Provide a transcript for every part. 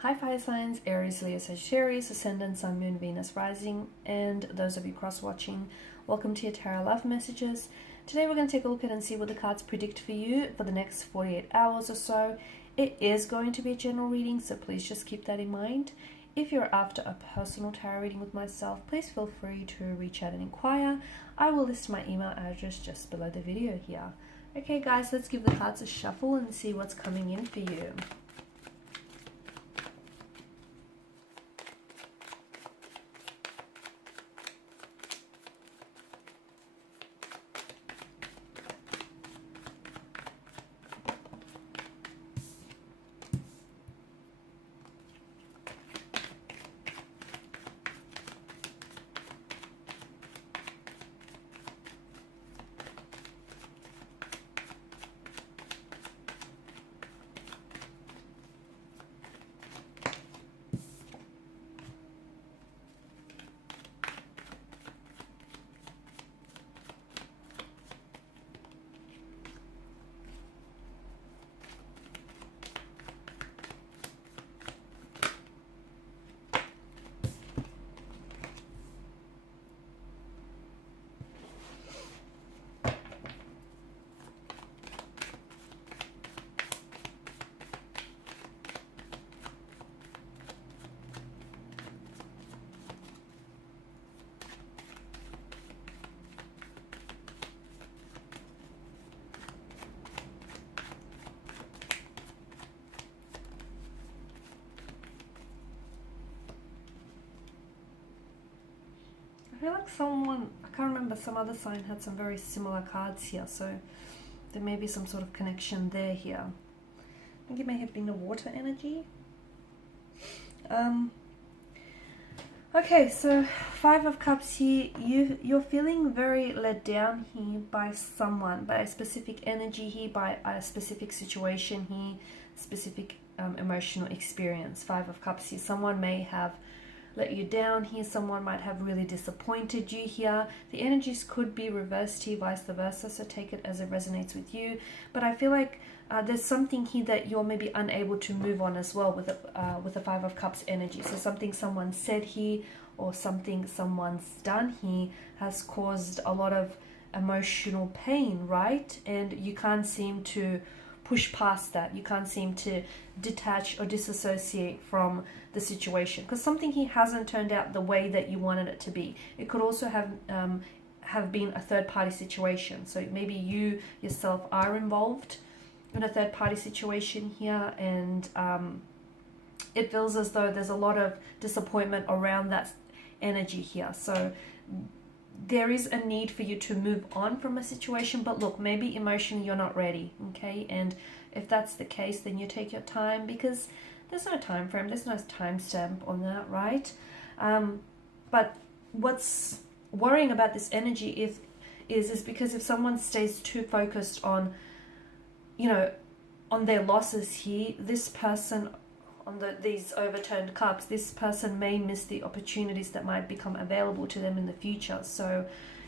Hi fire signs, Aries, Leo, Sagittarius, Ascendant, Sun, Moon, Venus, Rising, and those of you cross-watching, welcome to your Tarot Love Messages. Today we're going to take a look at and see what the cards predict for you for the next 48 hours or so. It is going to be a general reading, so please just keep that in mind. If you're after a personal tarot reading with myself, please feel free to reach out and inquire. I will list my email address just below the video here. Okay guys, let's give the cards a shuffle and see what's coming in for you. I feel like someone, I can't remember, some other sign had some very similar cards here, so there may be some sort of connection there here. I think it may have been a water energy. Okay, so 5 of Cups here, you're feeling very let down here by someone, by a specific energy here, by a specific situation here, specific emotional experience. 5 of Cups here, someone may have let you down here, someone might have really disappointed you here. The energies could be reversed here, vice versa, so take it as it resonates with you. But I feel like there's something here that you're maybe unable to move on as well with the 5 of Cups energy. So something someone said here or something someone's done here has caused a lot of emotional pain, right? And you can't seem to push past that. You can't seem to detach or disassociate from the situation because something here hasn't turned out the way that you wanted it to be. It could also have been a third-party situation. So maybe you yourself are involved in a third-party situation here, and it feels as though there's a lot of disappointment around that energy here. So there is a need for you to move on from a situation, but look, maybe emotionally you're not ready, okay? And if that's the case, then you take your time because there's no time frame, there's no time stamp on that, right? But what's worrying about this energy is because if someone stays too focused on, you know, on their losses here, this person on these overturned cups, this person may miss the opportunities that might become available to them in the future. So,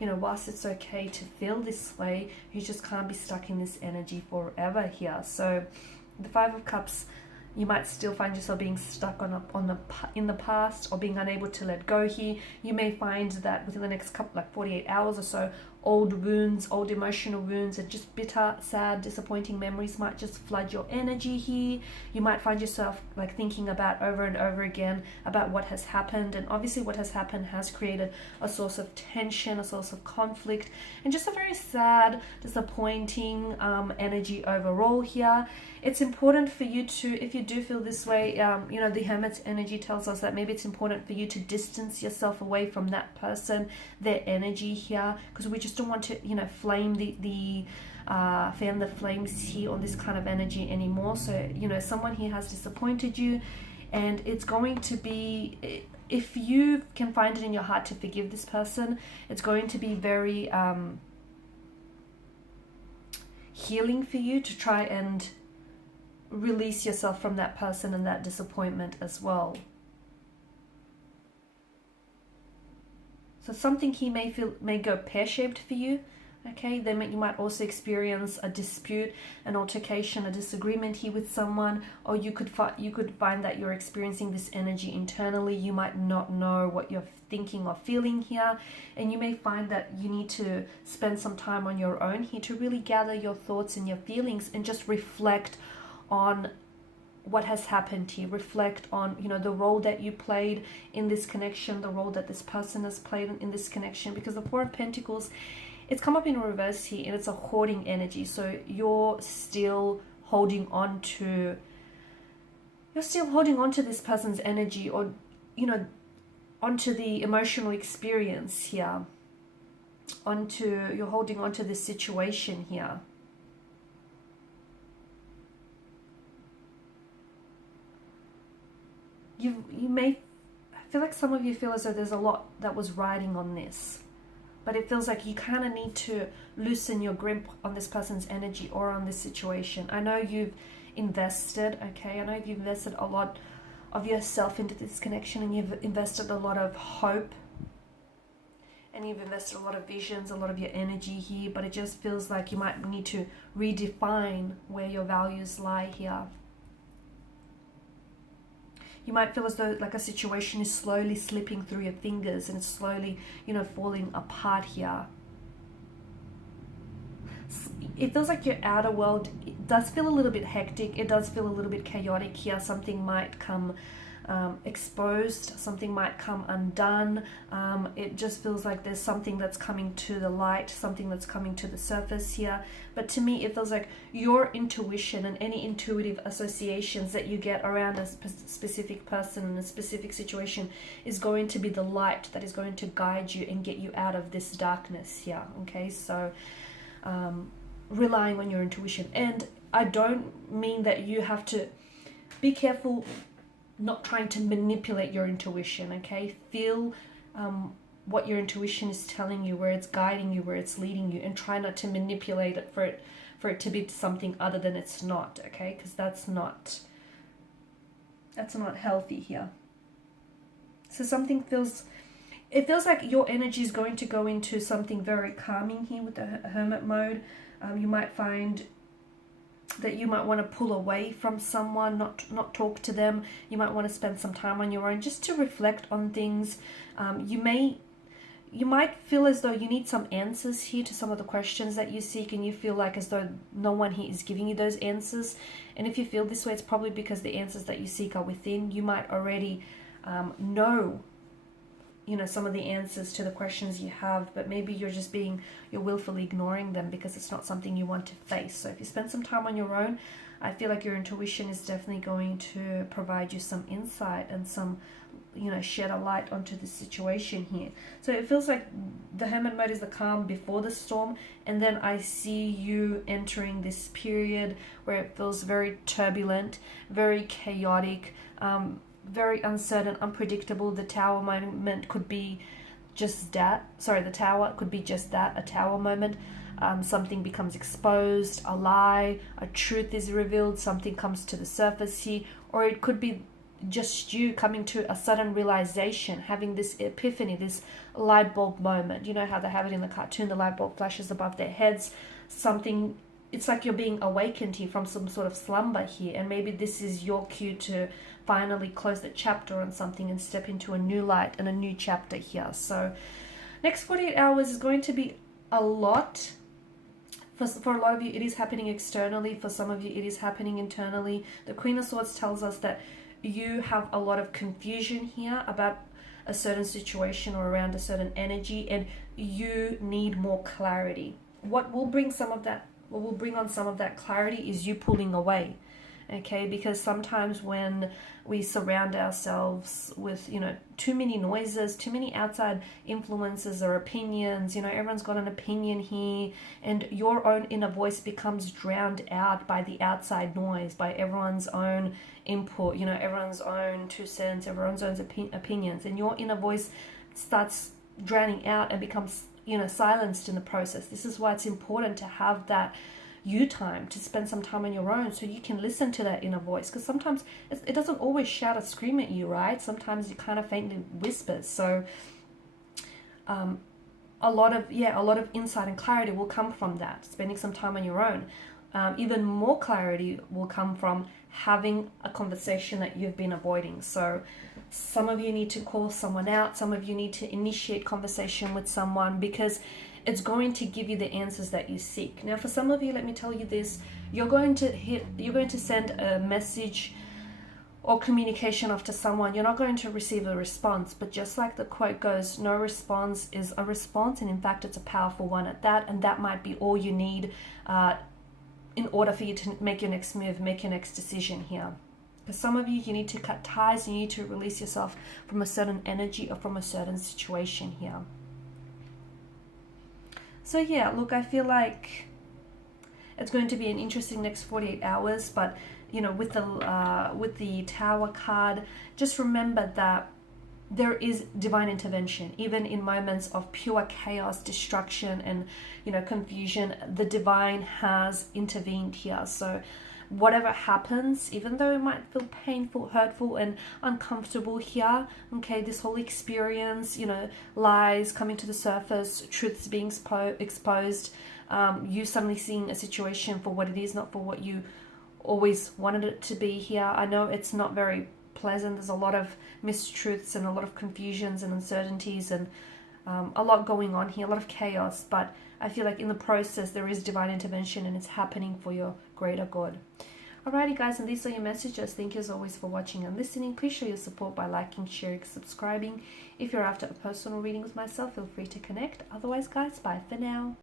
you know, whilst it's okay to feel this way, you just can't be stuck in this energy forever here. So the 5 of Cups, you might still find yourself being stuck in the past or being unable to let go here. You may find that within the next couple, like 48 hours or so, old wounds, old emotional wounds, and just bitter, sad, disappointing memories might just flood your energy here. You might find yourself like thinking about over and over again about what has happened, and obviously what has happened has created a source of tension, a source of conflict, and just a very sad, disappointing energy overall here. It's important for you to, if you do feel this way, you know, the Hermit's energy tells us that maybe it's important for you to distance yourself away from that person, their energy here, because we just don't want to, you know, flame fan the flames here on this kind of energy anymore. So, you know, someone here has disappointed you, and it's going to be, if you can find it in your heart to forgive this person, it's going to be very healing for you to try and release yourself from that person and that disappointment as well. So something here may go pear-shaped for you, Okay, then you might also experience a dispute, an altercation, a disagreement here with someone, or you could find that you're experiencing this energy internally. You might not know what you're thinking or feeling here, and you may find that you need to spend some time on your own here to really gather your thoughts and your feelings and just reflect on what has happened here. Reflect on, you know, the role that you played in this connection, the role that this person has played in this connection, because the Four of Pentacles, it's come up in reverse here, and it's a hoarding energy. So you're still holding on to this person's energy, or, you know, onto the emotional experience here, you're holding on to this situation here. You may feel like some of you feel as though there's a lot that was riding on this. But it feels like you kind of need to loosen your grip on this person's energy or on this situation. I know you've invested, okay? I know you've invested a lot of yourself into this connection, and you've invested a lot of hope, and you've invested a lot of visions, a lot of your energy here, but it just feels like you might need to redefine where your values lie here. You might feel as though like a situation is slowly slipping through your fingers, and it's slowly, you know, falling apart here. It feels like your outer world, it does feel a little bit hectic. It does feel a little bit chaotic here. Something might come exposed, something might come undone. It just feels like there's something that's coming to the light, something that's coming to the surface here. But to me, it feels like your intuition and any intuitive associations that you get around a specific person in a specific situation is going to be the light that is going to guide you and get you out of this darkness here. Okay, so relying on your intuition. And I don't mean that you have to be careful not trying to manipulate your intuition, okay? Feel what your intuition is telling you, where it's guiding you, where it's leading you, and try not to manipulate it for it to be something other than it's not, okay? Because that's not healthy here. So it feels like your energy is going to go into something very calming here with the hermit mode. You might find that you might want to pull away from someone, not talk to them. You might want to spend some time on your own just to reflect on things. You might feel as though you need some answers here to some of the questions that you seek, and you feel like as though no one here is giving you those answers. And if you feel this way, it's probably because the answers that you seek are within. You might already know, you know, some of the answers to the questions you have, but maybe you're willfully ignoring them because it's not something you want to face. So if you spend some time on your own, I feel like your intuition is definitely going to provide you some insight and some, you know, shed a light onto the situation here. So it feels like the hermit mode is the calm before the storm, and then I see you entering this period where it feels very turbulent, very chaotic, very uncertain, unpredictable. The tower moment could be just that. Sorry, the tower could be just that, a tower moment. Something becomes exposed, a lie, a truth is revealed, something comes to the surface here, or it could be just you coming to a sudden realization, having this epiphany, this light bulb moment. You know how they have it in the cartoon, the light bulb flashes above their heads. Something, it's like you're being awakened here from some sort of slumber here, and maybe this is your cue to finally close the chapter on something and step into a new light and a new chapter here. So next 48 hours is going to be a lot. For a lot of you, it is happening externally. For some of you, it is happening internally. The Queen of Swords tells us that you have a lot of confusion here about a certain situation or around a certain energy, and you need more clarity. What will bring on some of that clarity is you pulling away. Okay, because sometimes when we surround ourselves with, you know, too many noises, too many outside influences or opinions, you know, everyone's got an opinion here, and your own inner voice becomes drowned out by the outside noise, by everyone's own input, you know, everyone's own 2 cents, everyone's own opinions, and your inner voice starts drowning out and becomes, you know, silenced in the process. This is why it's important to have that you time, to spend some time on your own so you can listen to that inner voice, because sometimes it doesn't always shout or scream at you, right? Sometimes it kind of faintly whispers. So a lot of insight and clarity will come from that, spending some time on your own. Even more clarity will come from having a conversation that you've been avoiding. So some of you need to call someone out, some of you need to initiate conversation with someone, because it's going to give you the answers that you seek. Now, for some of you, let me tell you this, you're going to send a message or communication off to someone. You're not going to receive a response, but just like the quote goes, no response is a response, and in fact it's a powerful one at that, and that might be all you need in order for you to make your next move, make your next decision here. For some of you, you need to cut ties, you need to release yourself from a certain energy or from a certain situation here. So yeah, look, I feel like it's going to be an interesting next 48 hours, but you know, with the Tower card, just remember that there is divine intervention, even in moments of pure chaos, destruction, and you know, confusion. The divine has intervened here. So whatever happens, even though it might feel painful, hurtful, and uncomfortable here, okay, this whole experience, you know, lies coming to the surface, truths being exposed, you suddenly seeing a situation for what it is, not for what you always wanted it to be here. I know it's not very pleasant. There's a lot of mistruths and a lot of confusions and uncertainties, and a lot going on here, a lot of chaos, but I feel like in the process there is divine intervention, and it's happening for your greater good. Alrighty guys, and these are your messages. Thank you as always for watching and listening. Please show your support by liking, sharing, subscribing. If you're after a personal reading with myself, feel free to connect. Otherwise guys, bye for now.